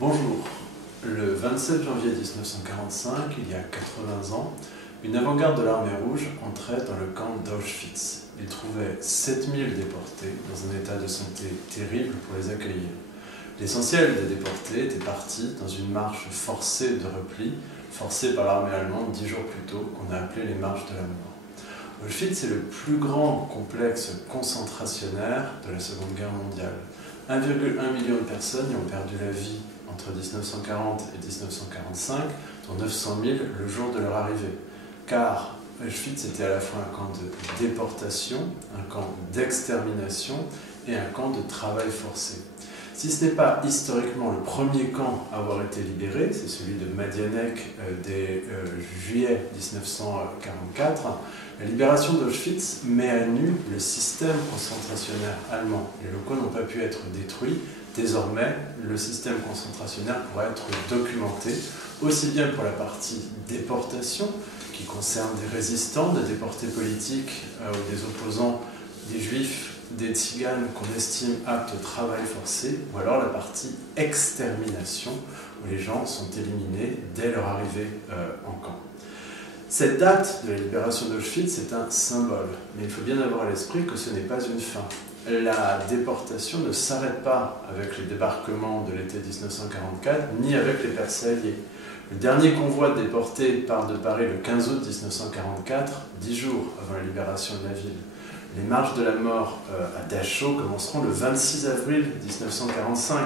Bonjour. Le 27 janvier 1945, il y a 80 ans, une avant-garde de l'armée rouge entrait dans le camp d'Auschwitz. Il trouvait 7000 déportés dans un état de santé terrible pour les accueillir. L'essentiel des déportés était parti dans une marche forcée de repli, forcée par l'armée allemande 10 jours plus tôt, qu'on a appelée les marches de la mort. Auschwitz est le plus grand complexe concentrationnaire de la Seconde Guerre mondiale. 1,1 million de personnes y ont perdu la vie entre 1940 et 1945, dont 900 000 le jour de leur arrivée. Car Auschwitz était à la fois un camp de déportation, un camp d'extermination et un camp de travail forcé. Si ce n'est pas historiquement le premier camp à avoir été libéré, c'est celui de Majdanek dès juillet 1944, la libération d'Auschwitz met à nu le système concentrationnaire allemand. Les locaux n'ont pas pu être détruits. Désormais, le système concentrationnaire pourra être documenté, aussi bien pour la partie déportation, qui concerne des résistants, des déportés politiques ou des opposants, des juifs, des tziganes qu'on estime aptes au travail forcé, ou alors la partie extermination, où les gens sont éliminés dès leur arrivée en camp. Cette date de la libération d'Auschwitz est un symbole, mais il faut bien avoir à l'esprit que ce n'est pas une fin. La déportation ne s'arrête pas avec les débarquements de l'été 1944, ni avec les percées alliées. Le dernier convoi de déportés part de Paris le 15 août 1944, 10 jours avant la libération de la ville. Les marches de la mort à Dachau commenceront le 26 avril 1945,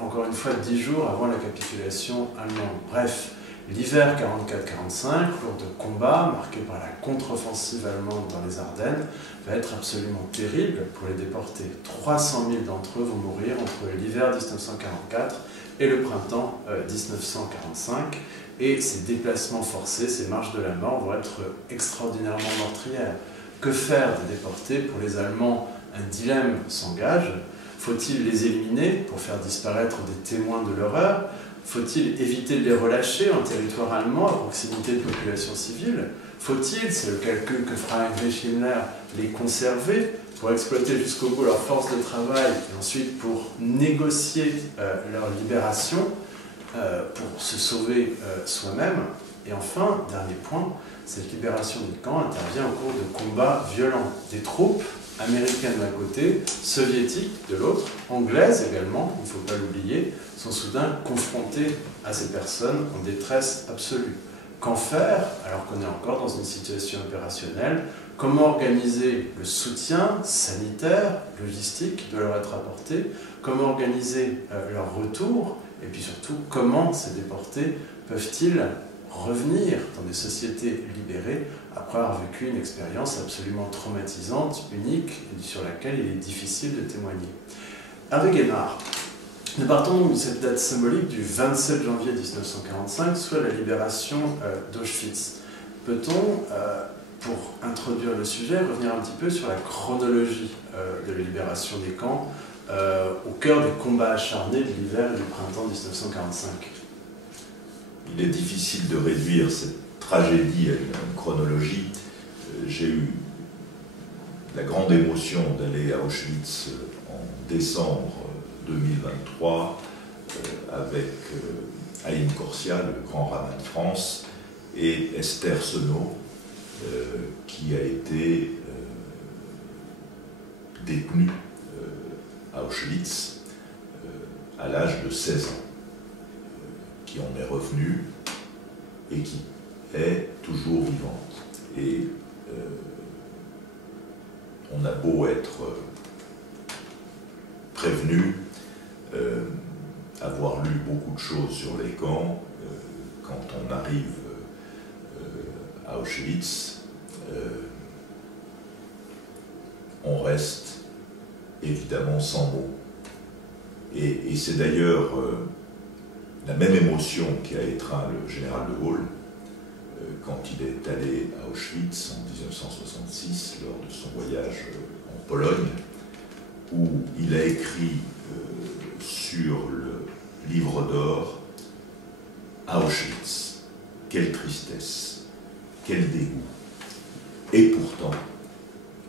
encore une fois 10 jours avant la capitulation allemande. Bref, l'hiver 44-45, lourd de combats, marqué par la contre-offensive allemande dans les Ardennes, va être absolument terrible pour les déportés. 300 000 d'entre eux vont mourir entre l'hiver 1944 et le printemps 1945. Et ces déplacements forcés, ces marches de la mort vont être extraordinairement meurtrières. Que faire des déportés? Pour les Allemands, un dilemme s'engage. Faut-il les éliminer pour faire disparaître des témoins de l'horreur? Faut-il éviter de les relâcher en territoire allemand à proximité de populations civiles? Faut-il, c'est le calcul que fera Heinrich Himmler, les conserver pour exploiter jusqu'au bout leur force de travail et ensuite pour négocier leur libération, pour se sauver soi-même? Et enfin, dernier point, cette libération des camps intervient au cours de combats violents. Des troupes américaines d'un côté, soviétiques de l'autre, anglaises également, il ne faut pas l'oublier, sont soudain confrontées à ces personnes en détresse absolue. Qu'en faire alors qu'on est encore dans une situation opérationnelle? Comment organiser le soutien sanitaire, logistique de leur être apporté? Comment organiser leur retour? Et puis surtout, comment ces déportés peuvent-ils revenir dans des sociétés libérées après avoir vécu une expérience absolument traumatisante, unique, et sur laquelle il est difficile de témoigner. Hervé Guénard, nous partons de cette date symbolique du 27 janvier 1945, soit la libération d'Auschwitz. Peut-on, pour introduire le sujet, revenir un petit peu sur la chronologie de la libération des camps au cœur des combats acharnés de l'hiver et du printemps 1945? Il est difficile de réduire cette tragédie à une chronologie. J'ai eu la grande émotion d'aller à Auschwitz en décembre 2023 avec Haïm Corsia, le grand rabbin de France, et Esther Senot, qui a été détenue à Auschwitz à l'âge de 16 ans, qui en est revenue et qui est toujours vivante. Et on a beau être prévenu, avoir lu beaucoup de choses sur les camps, quand on arrive à Auschwitz, on reste évidemment sans mots. Et c'est d'ailleurs la même émotion qui a étreint le général de Gaulle quand il est allé à Auschwitz en 1966 lors de son voyage en Pologne, où il a écrit sur le livre d'or « À Auschwitz, quelle tristesse, quel dégoût, et pourtant,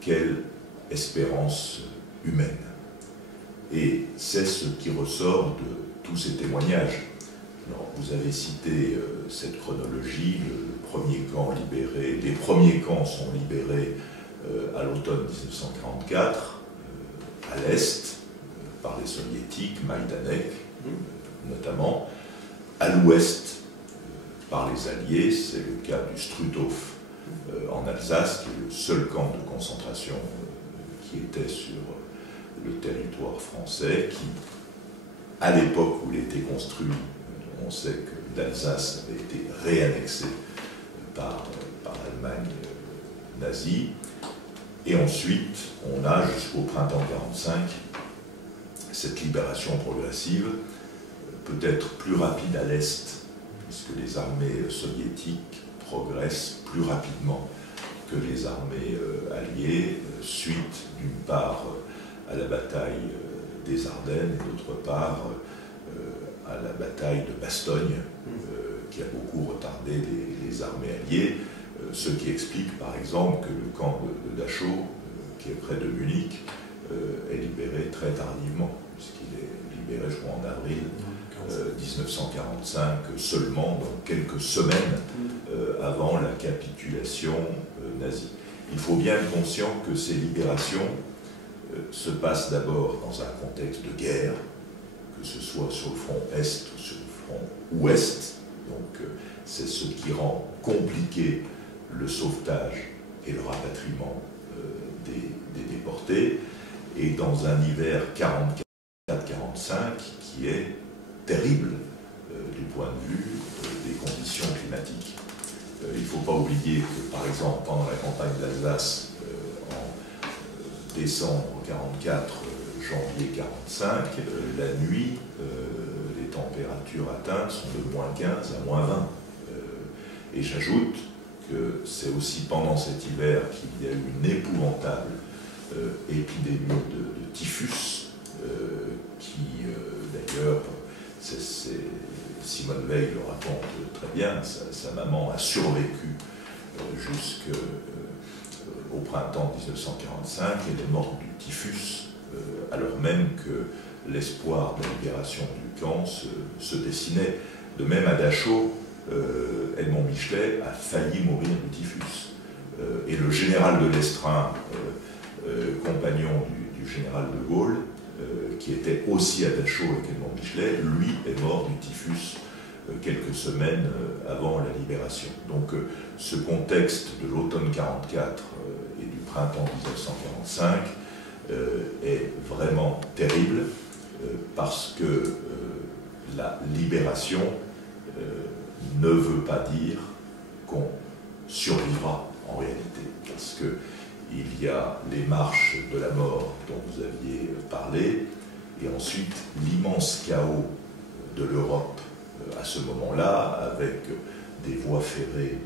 quelle espérance humaine ». Et c'est ce qui ressort de tous ces témoignages. Alors, vous avez cité cette chronologie, le premier camp libéré, les premiers camps sont libérés à l'automne 1944, à l'Est, par les soviétiques, Majdanek notamment, à l'Ouest, par les Alliés, c'est le cas du Struthof en Alsace, qui est le seul camp de concentration qui était sur le territoire français, qui, à l'époque où il était construit, on sait que l'Alsace avait été réannexée par l'Allemagne nazie. Et ensuite, on a jusqu'au printemps 1945 cette libération progressive, peut-être plus rapide à l'Est, puisque les armées soviétiques progressent plus rapidement que les armées alliées, suite d'une part à la bataille des Ardennes et d'autre part à la bataille de Bastogne, qui a beaucoup retardé les armées alliées, ce qui explique par exemple que le camp de Dachau, qui est près de Munich, est libéré très tardivement, puisqu'il est libéré, je crois, en avril 1945, seulement donc quelques semaines avant la capitulation nazie. Il faut bien être conscient que ces libérations se passent d'abord dans un contexte de guerre, que ce soit sur le front Est ou sur le front Ouest. Donc c'est ce qui rend compliqué le sauvetage et le rapatriement des déportés, et dans un hiver 44-45 qui est terrible du point de vue des conditions climatiques. Il ne faut pas oublier que, par exemple, pendant la campagne d'Alsace, en décembre 44, janvier 45, la nuit, les températures atteintes sont de -15 à -20. Et j'ajoute que c'est aussi pendant cet hiver qu'il y a eu une épouvantable épidémie de typhus, qui d'ailleurs, Simone Veil le raconte très bien, sa maman a survécu jusqu'au printemps 1945, elle est morte du typhus, alors même que l'espoir de libération du camp se dessinait. De même à Dachau, Edmond Michelet a failli mourir du typhus. Et le général de Lestrin, compagnon du général de Gaulle, qui était aussi à Dachau avec Edmond Michelet, lui est mort du typhus quelques semaines avant la libération. Donc ce contexte de l'automne 44 et du printemps 1945 est vraiment terrible, parce que la libération ne veut pas dire qu'on survivra en réalité, parce qu'il y a les marches de la mort dont vous aviez parlé, et ensuite l'immense chaos de l'Europe à ce moment-là, avec des voies ferrées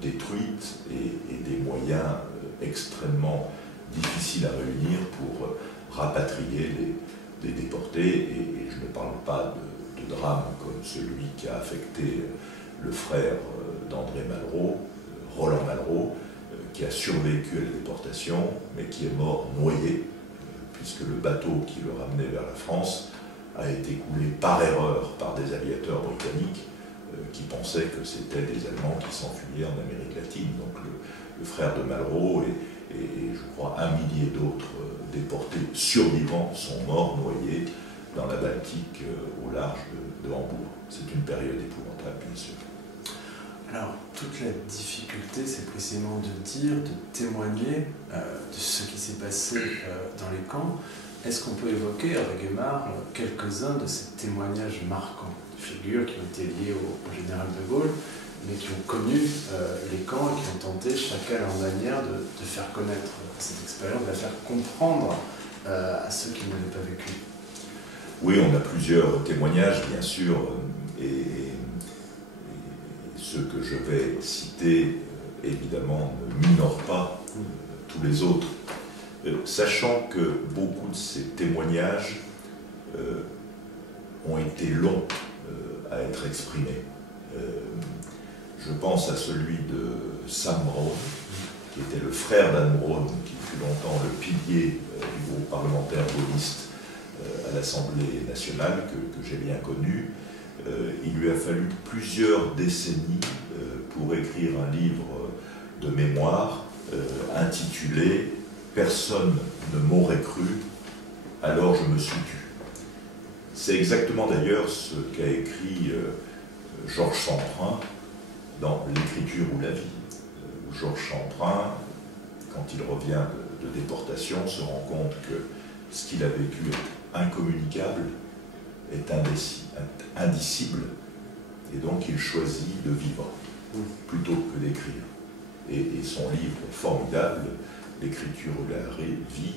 détruites et des moyens extrêmement difficiles à réunir pour rapatrier les déportés. Et je ne parle pas de drame comme celui qui a affecté le frère d'André Malraux, Roland Malraux, qui a survécu à la déportation, mais qui est mort noyé, puisque le bateau qui le ramenait vers la France a été coulé par erreur par des aviateurs britanniques qui pensaient que c'était des Allemands qui s'enfuyaient en Amérique latine. Donc le frère de Malraux et je crois 1 millier d'autres déportés survivants sont morts noyés dans la Baltique au large de Hambourg. C'est une période épouvantable, bien sûr. Alors, toute la difficulté, c'est précisément de dire, de témoigner de ce qui s'est passé dans les camps. Est-ce qu'on peut évoquer, avec Aymar, quelques-uns de ces témoignages marquants, de figures qui ont été liées au général de Gaulle, mais qui ont connu les camps et qui ont tenté, chacun à leur manière, de faire connaître cette expérience, de la faire comprendre à ceux qui ne l'avaient pas vécu? Oui, on a plusieurs témoignages, bien sûr, et ceux que je vais citer, évidemment, ne minorent pas tous les autres, sachant que beaucoup de ces témoignages ont été longs à être exprimés. Je pense à celui de Sam Brown, qui était le frère d'Anne Brown, qui fut longtemps le pilier du groupe parlementaire gaulliste à l'Assemblée nationale, que j'ai bien connu. Il lui a fallu plusieurs décennies pour écrire un livre de mémoire intitulé « Personne ne m'aurait cru, alors je me suis tu ». C'est exactement d'ailleurs ce qu'a écrit Georges Semprin dans L'écriture ou la vie. Où Georges Semprin, quand il revient de déportation, se rend compte que ce qu'il a vécu est incommunicable, est indicible, et donc il choisit de vivre plutôt que d'écrire. Et son livre formidable, L'écriture ou la vie,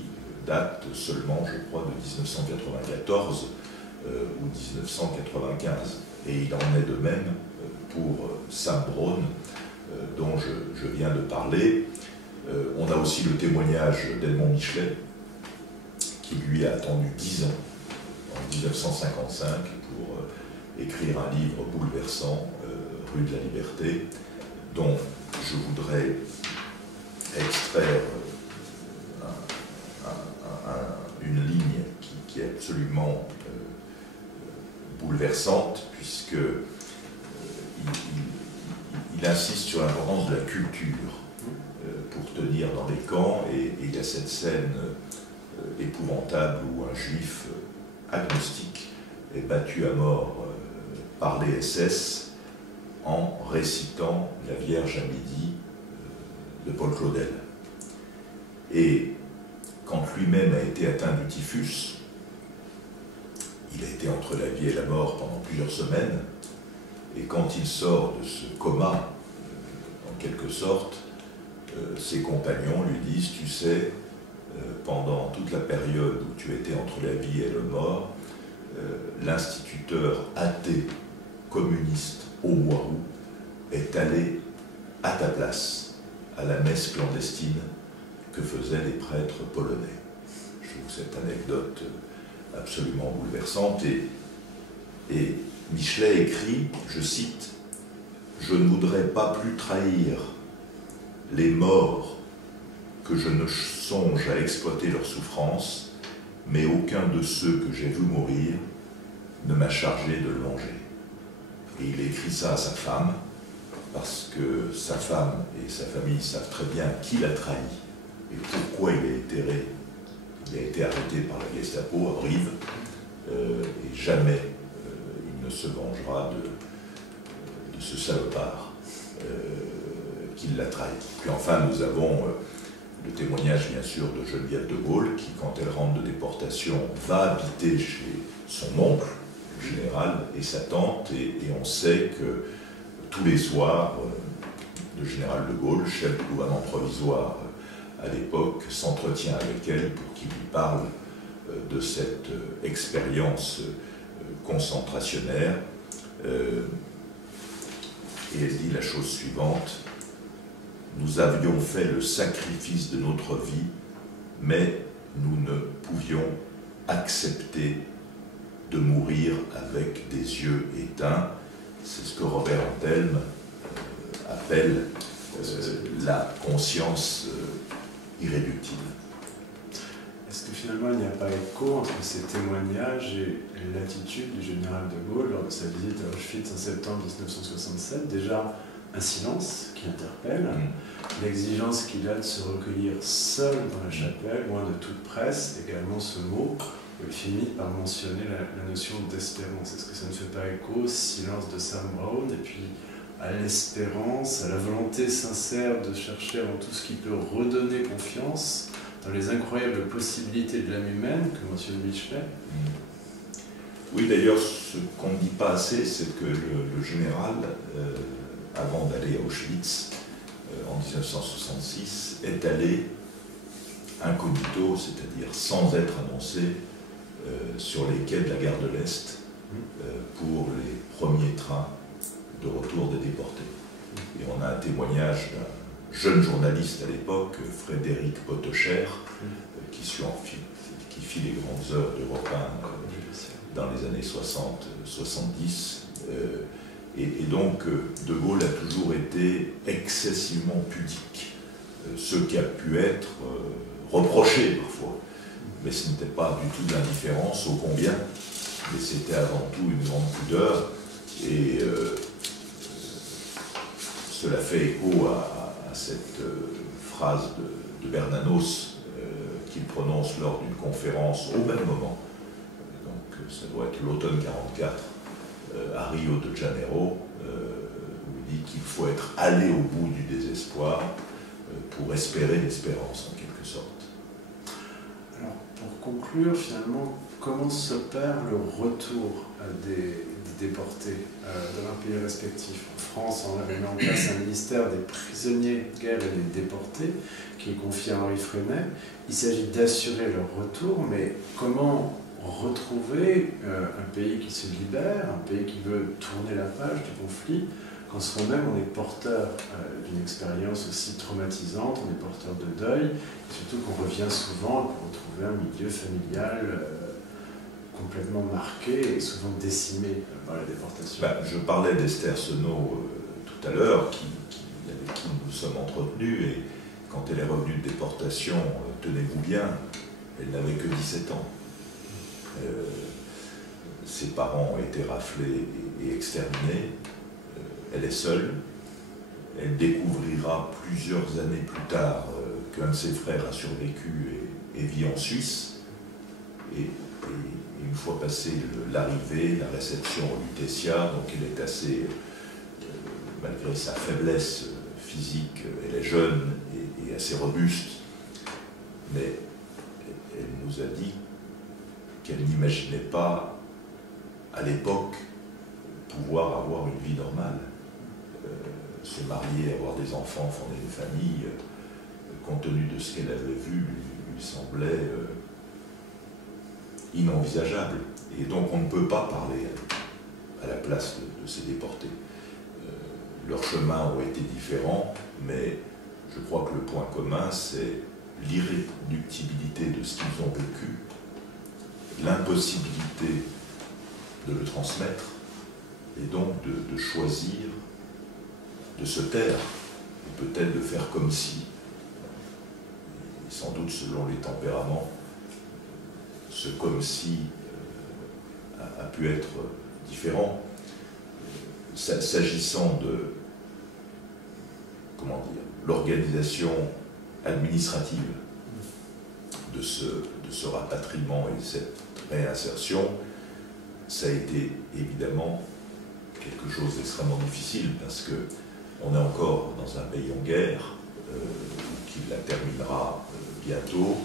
date seulement, je crois, de 1994 ou 1995. Et il en est de même pour Sam Brown, dont je viens de parler. On a aussi le témoignage d'Edmond Michelet, qui lui a attendu 10 ans, en 1955, pour écrire un livre bouleversant, Rue de la Liberté, dont je voudrais extraire une ligne qui est absolument bouleversante, puisque il insiste sur l'importance de la culture pour tenir dans les camps, et il y a cette scène épouvantable où un juif agnostique est battu à mort par les SS en récitant la Vierge à midi de Paul Claudel. Et quand lui-même a été atteint du typhus, il a été entre la vie et la mort pendant plusieurs semaines, et quand il sort de ce coma, en quelque sorte, ses compagnons lui disent « Tu sais, pendant toute la période où tu étais entre la vie et la mort, l'instituteur athée communiste Aumoirou est allé à ta place, à la messe clandestine que faisaient les prêtres polonais. » Je trouve cette anecdote absolument bouleversante. Et Michelet écrit, je cite, « Je ne voudrais pas plus trahir les morts que je ne songe à exploiter leurs souffrances, mais aucun de ceux que j'ai vu mourir ne m'a chargé de le manger. » Et il écrit ça à sa femme, parce que sa femme et sa famille savent très bien qui l'a trahi et pourquoi il a été arrêté par la Gestapo à Brive, et jamais il ne se vengera de ce salopard qui l'a trahi. Puis enfin, nous avons le témoignage, bien sûr, de Geneviève de Gaulle, qui, quand elle rentre de déportation, va habiter chez son oncle, le général, et sa tante, et on sait que tous les soirs, le général de Gaulle, chef du gouvernement provisoire à l'époque, s'entretient avec elle pour qu'il lui parle de cette expérience concentrationnaire. Et elle dit la chose suivante: nous avions fait le sacrifice de notre vie, mais nous ne pouvions accepter de mourir avec des yeux éteints. C'est ce que Robert Antelme appelle la conscience irréductible. Est-ce que finalement il n'y a pas écho entre ces témoignages et l'attitude du général de Gaulle lors de sa visite à Auschwitz en septembre 1967? Déjà un silence qui interpelle, l'exigence qu'il a de se recueillir seul dans la chapelle, loin de toute presse, également ce mot, où il finit par mentionner la notion d'espérance. Est-ce que ça ne fait pas écho au silence de Sam Brown, et puis à l'espérance, à la volonté sincère de chercher avant tout ce qui peut redonner confiance dans les incroyables possibilités de l'âme humaine que mentionne Michelet? Oui, d'ailleurs, ce qu'on ne dit pas assez, c'est que le général, avant d'aller à Auschwitz, en 1966, est allé incognito, c'est-à-dire sans être annoncé, sur les quais de la gare de l'Est pour les premiers trains de retour des déportés. Et on a un témoignage d'un jeune journaliste à l'époque, Frédéric Pottecher, qui fit les grandes heures d'Europe 1 dans les années 60-70. Et donc, De Gaulle a toujours été excessivement pudique, ce qui a pu être reproché parfois mais ce n'était pas du tout de l'indifférence, ô combien, mais c'était avant tout une grande pudeur, et cela fait écho à cette phrase de Bernanos qu'il prononce lors d'une conférence au même moment, donc ça doit être l'automne 1944, à Rio de Janeiro, où il dit qu'il faut être allé au bout du désespoir pour espérer l'espérance, en quelque sorte. Alors, pour conclure, finalement, comment s'opère le retour des déportés dans leurs pays respectifs? En France, on avait mis en place un ministère des prisonniers de guerre et des déportés, qui est confié à Henri Freinet. Il s'agit d'assurer leur retour, mais comment retrouver un pays qui se libère, un pays qui veut tourner la page du conflit, quand soi-même on est porteur d'une expérience aussi traumatisante, on est porteur de deuil, et surtout qu'on revient souvent pour retrouver un milieu familial complètement marqué et souvent décimé par la déportation. Je parlais d'Esther Senot tout à l'heure, avec qui nous nous sommes entretenus, et quand elle est revenue de déportation, tenez-vous bien, elle n'avait que 17 ans. Ses parents ont été raflés et exterminés. Elle est seule. Elle découvrira plusieurs années plus tard qu'un de ses frères a survécu et vit en Suisse. Et une fois passé l'arrivée, la réception au Lutetia, donc elle est assez, malgré sa faiblesse physique, elle est jeune et assez robuste, mais elle nous a dit qu'elle n'imaginait pas, à l'époque, pouvoir avoir une vie normale. Se marier, avoir des enfants, fonder une famille, compte tenu de ce qu'elle avait vu, lui semblait inenvisageable. Et donc on ne peut pas parler à la place de ces déportés. Leurs chemins ont été différents, mais je crois que le point commun, c'est l'irréductibilité de ce qu'ils ont vécu, l'impossibilité de le transmettre, et donc de choisir de se taire, et peut-être de faire comme si, et sans doute selon les tempéraments, ce comme si a pu être différent. S'agissant de, comment dire, l'organisation administrative de ce rapatriement et de cette réinsertion, ça a été évidemment quelque chose d'extrêmement difficile, parce que on est encore dans un pays en guerre, qui la terminera bientôt,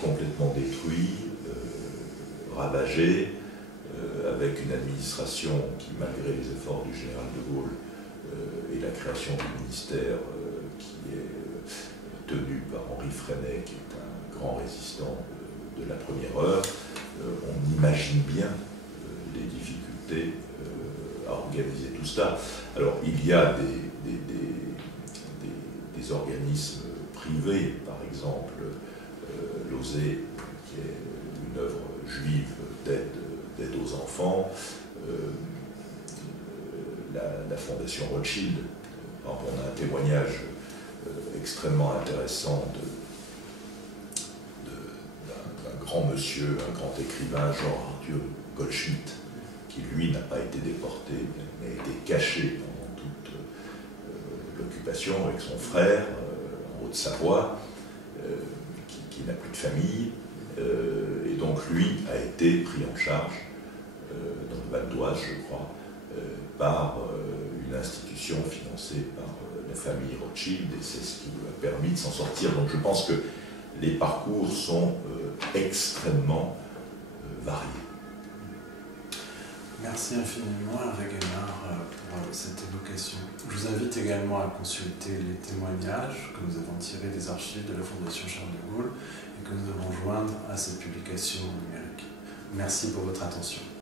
complètement détruit, ravagé, avec une administration qui, malgré les efforts du général de Gaulle et la création du ministère qui est tenu par Henri Freinet, qui est un grand résistant de la première heure, on imagine bien les difficultés à organiser tout cela. Alors, il y a des organismes privés, par exemple l'OSE, qui est une œuvre juive d'aide aux enfants, la Fondation Rothschild. On a un témoignage extrêmement intéressant d'un grand monsieur, un grand écrivain, Jean-Arthur Goldschmidt, qui lui n'a pas été déporté, mais a été caché pendant toute l'occupation avec son frère en Haute-Savoie, qui n'a plus de famille, et donc lui a été pris en charge dans le Val d'Oise, je crois, par une institution financée par la famille Rothschild, et c'est ce qui lui a permis de s'en sortir. Donc je pense que les parcours sont extrêmement variés. Merci infiniment Hervé Guénard pour cette évocation. Je vous invite également à consulter les témoignages que nous avons tirés des archives de la Fondation Charles de Gaulle et que nous allons joindre à cette publication numérique. Merci pour votre attention.